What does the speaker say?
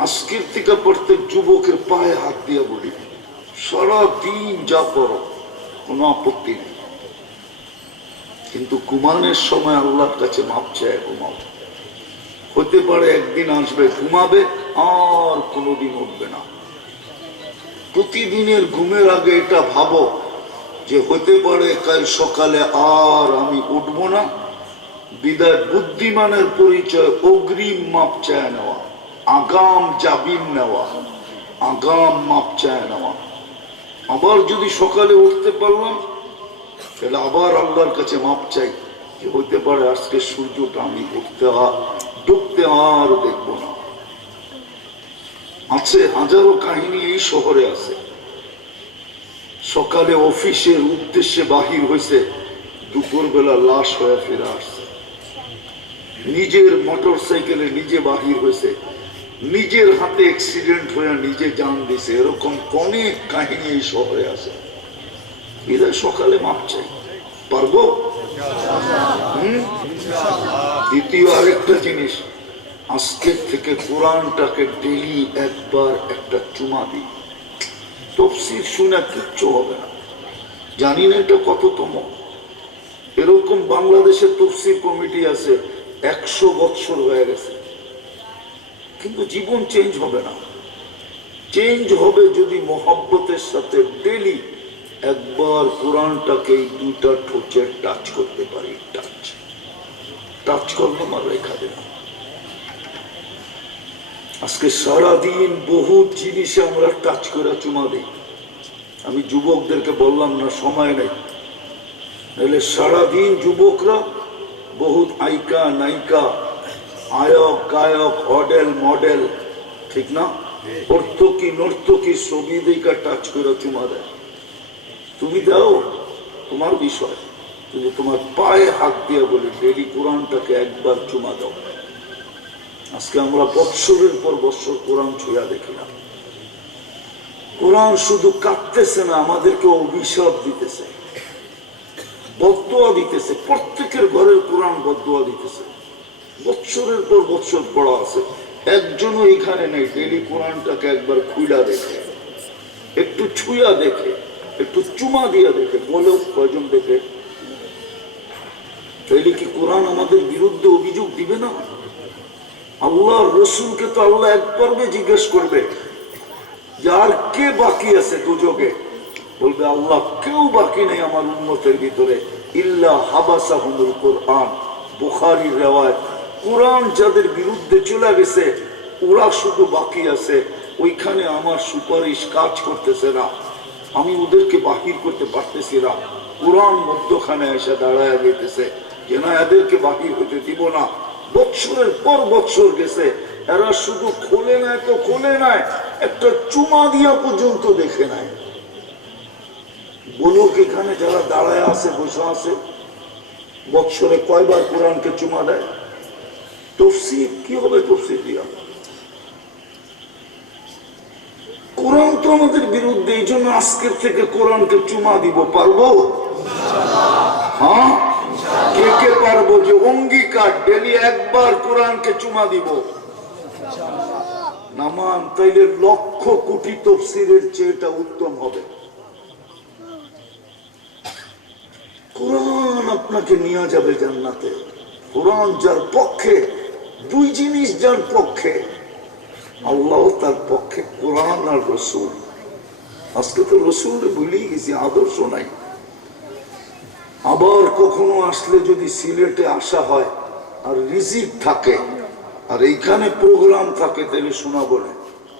আজকের থেকে প্রত্যেক যুবকের পায়ে হাত দিয়ে বলি, সারা দিন যা করো কোনো আপত্তি নেই। কিন্তু ঘুমানোর সময় আল্লাহর কাছে মাপ চায় ঘুমাও। হতে পারে একদিন আসবে, ঘুমাবে, আর কোনোদিন উঠবে না। প্রতিদিনের ঘুমের আগে এটা ভাবো যে হতে পারে কাল সকালে আর আমি উঠব না। বিদায় বুদ্ধিমানের পরিচয় অগ্রিম মাপ চায় নেওয়া। আগাম জাবিন নেওয়া, আগাম মাপ চায় নেওয়া। আবার যদি সকালে উঠতে পারলাম, তাহলে আবার আল্লাহর কাছে মাপ চাই। যে হতে পারে আজকে সূর্যটা আমি উঠতে ডুবতে আর দেখব না। আছে হাজারো কাহিনী এই শহরে আছে। সকালে অফিসের উদ্দেশ্যে বাহির হয়েছে দুপুরবেলা লাশ হয়ে ফিরে আসছে। নিজের মোটর সাইকেলে নিজে বাহির হয়েছে নিজের হাতে অ্যাক্সিডেন্ট হয়ে নিজে জান দিছে। এরকম অনেক কাহিনী এই শহরে আছে। এরা সকালে মাপ চাই পারব? দ্বিতীয় আরেকটা জিনিস। আজকের থেকে কোরআনটাকে ডেলি একবার একটা চুমা দিই তফসির শুনে কিচ্ছু হবে না। জানি না এটা কততম। এরকম বাংলাদেশের তফসির কমিটি আছে, একশো বৎসর হয়ে গেছে। কিন্তু জীবন চেঞ্জ হবে না। চেঞ্জ হবে যদি মহব্বতের সাথে ডেলি একবার কোরআনটাকে এই দুইটা ঠোঁচে টাচ করতে পারি টাচ টাচ করলে আমার রেখা দেনা আজকে সারাদিন বহু জিনিসে আমরা টাচ করে চুমা দিই। আমি যুবকদেরকে বললাম, না, সময় নেই। নাহলে সারাদিন যুবকরা বহুত আইকা নায়িকা আয়ক গায়ক হডেল মডেল ঠিক না? অর্থকি নর্তকি ছবি দেখা টাচ করে চুমা দেয় তুমি দাও তোমার বিষয়। কিন্তু তোমার পায়ে হাত দিয়ে বলে ডেলি কোরআনটাকে একবার চুমা দাও। আজকে আমরা বৎসরের পর বৎসর কোরআন ছুঁয়া দেখিলাম। কোরআন শুধু কাঁদতেছে না আমাদেরকে অভিশাপ দিতেছে। বদুয়া দিতেছে। প্রত্যেকের ঘরের কোরআন বদুয়া দিতেছে। বৎসরের পর বৎসর পড়া আছে। একজনও এখানে নেই। ডেলি কোরআনটাকে একবার খুইলা দেখে, একটু ছুঁয়া দেখে, একটু চুমা দিয়া দেখে বলেও কয়জন দেখে? তাইলে কি কোরআন আমাদের বিরুদ্ধে অভিযোগ দিবে না? আল্লাহ রসুলকে তো আল্লাহ এক পর্বে জিজ্ঞেস করবে, যে আর কে বাকি আছে দুযোগে বলবে, আল্লাহ কেউ বাকি নেই আমার উন্মতের ভিতরে, ইল্লা হাবাসাহুমুল কোরআন। বুখারির রেওয়ায় কোরআন যাদের বিরুদ্ধে চলে গেছে, ওরা শুধু বাকি আছে। ওইখানে আমার সুপারিশ কাজ করতেছে না। আমি ওদেরকে বাহির করতে পারতেছি না। কোরআন মধ্যখানে এসে দাঁড়ায় যেতেছে যে না এদেরকে বাহির হতে দিব না। বৎসরের পর বৎসর গেছে। এরা শুধু খোলে নাই তো খোলে নাই, একটা চুমা দিয়া পর্যন্ত দেখে নাই। বলুক এখানে যারা দাঁড়ায় আছে, বসে আছে, বৎসরে কয়বার কোরআনকে চুমা দেয়? তফসির, কি হবে তফসির দিয়া? কোরআন তো আমাদের বিরুদ্ধে, এই জন্য আজকের থেকে কোরআনকে চুমা দিব, পারব? হ্যাঁ? কে কে পারব যে অঙ্গীকার? ডেলি একবার কোরআনকে চুমা দিব। নামান, তাইলে লক্ষ কোটি তফসিরের চেয়ে এটা উত্তম হবে। কোরআন আপনাকে নিয়ে যাবে জান্নাতে। কোরআন যার পক্ষে দুই জিনিস যার পক্ষে। আল্লাহ তার পক্ষে কোরআন আর রসুল। আজকে তো রসুল ভুলেই গেছি, আদর্শ নাই। আবার কখনো আসলে যদি সিলেটে আসা হয় আর রিজিক থাকে, আর এইখানে প্রোগ্রাম থাকে, তাহলে শোনা বলে